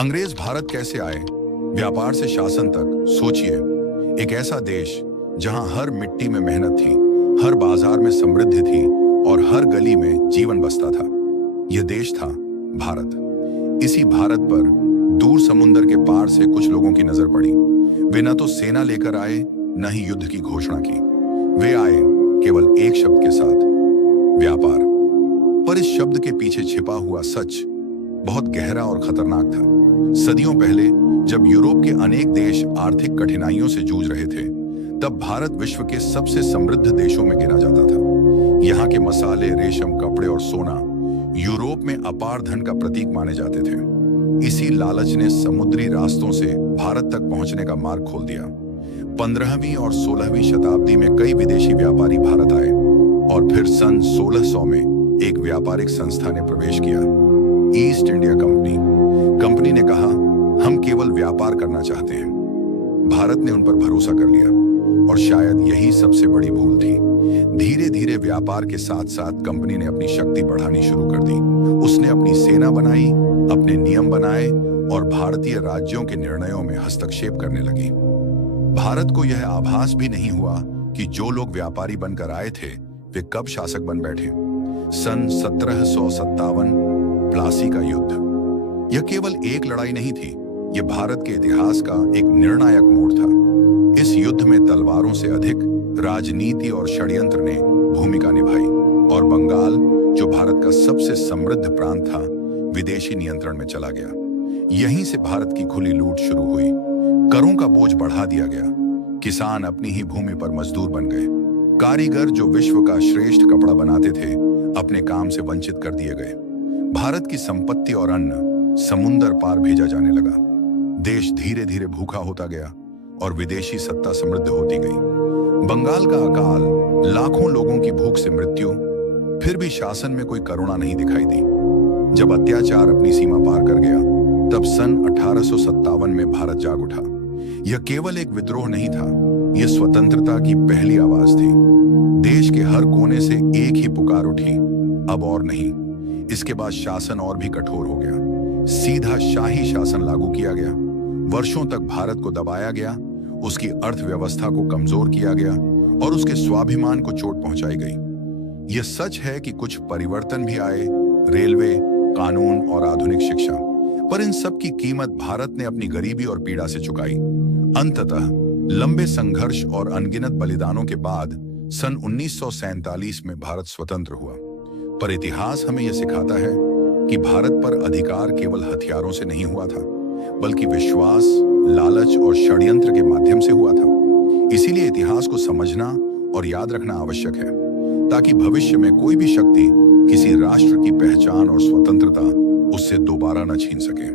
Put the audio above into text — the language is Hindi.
अंग्रेज भारत कैसे आए, व्यापार से शासन तक सोचिए। एक ऐसा देश जहां हर मिट्टी में मेहनत थी, हर बाजार में समृद्धि थी और हर गली में जीवन बसता था। यह देश था भारत। इसी भारत पर दूर समुंदर के पार से कुछ लोगों की नजर पड़ी। वे न तो सेना लेकर आए, न ही युद्ध की घोषणा की। वे आए केवल एक शब्द के साथ, व्यापार। पर इस शब्द के पीछे छिपा हुआ सच बहुत गहरा और खतरनाक था। सदियों पहले जब यूरोप के अनेक देश आर्थिक कठिनाइयों से जूझ रहे थे, तब भारत विश्व के सबसे समृद्ध देशों में गिना जाता था। यहाँ के मसाले, रेशम, कपड़े और सोना यूरोप में अपार धन का प्रतीक माने जाते थे। इसी लालच ने समुद्री रास्तों से भारत तक पहुंचने का मार्ग खोल दिया। 15वीं और 16वीं शताब्दी में कई विदेशी व्यापारी भारत आए और फिर सन 1600 में एक व्यापारिक संस्था ने प्रवेश किया, ईस्ट इंडिया कंपनी ने कहा, हम केवल व्यापार करना चाहते हैं। भारत ने उन पर भरोसा कर लिया और शायद यही सबसे बड़ी भूल थी। धीरे धीरे व्यापार के साथ साथ कंपनी ने अपनी शक्ति बढ़ानी शुरू कर दी। उसने अपनी सेना बनाई, अपने नियम बनाए और भारतीय राज्यों के निर्णयों में हस्तक्षेप करने लगी। भारत को यह आभास भी नहीं हुआ कि जो लोग व्यापारी बनकर आए थे वे कब शासक बन बैठे। सन 1757 प्लासी का युद्ध, यह केवल एक लड़ाई नहीं थी, यह भारत के इतिहास का एक निर्णायक मोड़ था। इस युद्ध में तलवारों से अधिक राजनीति और षड्यंत्र ने भूमिका निभाई और बंगाल, जो भारत का सबसे समृद्ध प्रांत था, विदेशी नियंत्रण में चला गया। यहीं से भारत की खुली लूट शुरू हुई। करों का बोझ बढ़ा दिया गया। किसान अपनी ही भूमि पर मजदूर बन गए। कारीगर जो विश्व का श्रेष्ठ कपड़ा बनाते थे, अपने काम से वंचित कर दिए गए। भारत की संपत्ति और अन्न समुंदर पार भेजा जाने लगा। देश धीरे धीरे भूखा होता गया और विदेशी सत्ता समृद्ध होती गई। बंगाल का अकाल, लाखों लोगों की भूख से मृत्यु, फिर भी शासन में कोई करुणा नहीं दिखाई दी। जब अत्याचार अपनी सीमा पार कर गया, तब सन 1857 में भारत जाग उठा। यह केवल एक विद्रोह नहीं था, यह स्वतंत्रता की पहली आवाज थी। देश के हर कोने से एक ही पुकार उठी, अब और नहीं। इसके बाद शासन और भी कठोर हो गया। सीधा शाही शासन लागू किया गया। वर्षों तक भारत को दबाया गया, उसकी अर्थव्यवस्था को कमजोर किया गया और उसके स्वाभिमान को चोट पहुंचाई गई। यह सच है कि कुछ परिवर्तन भी आए, रेलवे, कानून और आधुनिक शिक्षा, पर इन सब की कीमत भारत ने अपनी गरीबी और पीड़ा से चुकाई। अंततः लंबे संघर्ष और अनगिनत बलिदानों के बाद सन 1947 में भारत स्वतंत्र हुआ। पर इतिहास हमें यह सिखाता है कि भारत पर अधिकार केवल हथियारों से नहीं हुआ था, बल्कि विश्वास, लालच और षड्यंत्र के माध्यम से हुआ था। इसीलिए इतिहास को समझना और याद रखना आवश्यक है, ताकि भविष्य में कोई भी शक्ति किसी राष्ट्र की पहचान और स्वतंत्रता उससे दोबारा न छीन सके।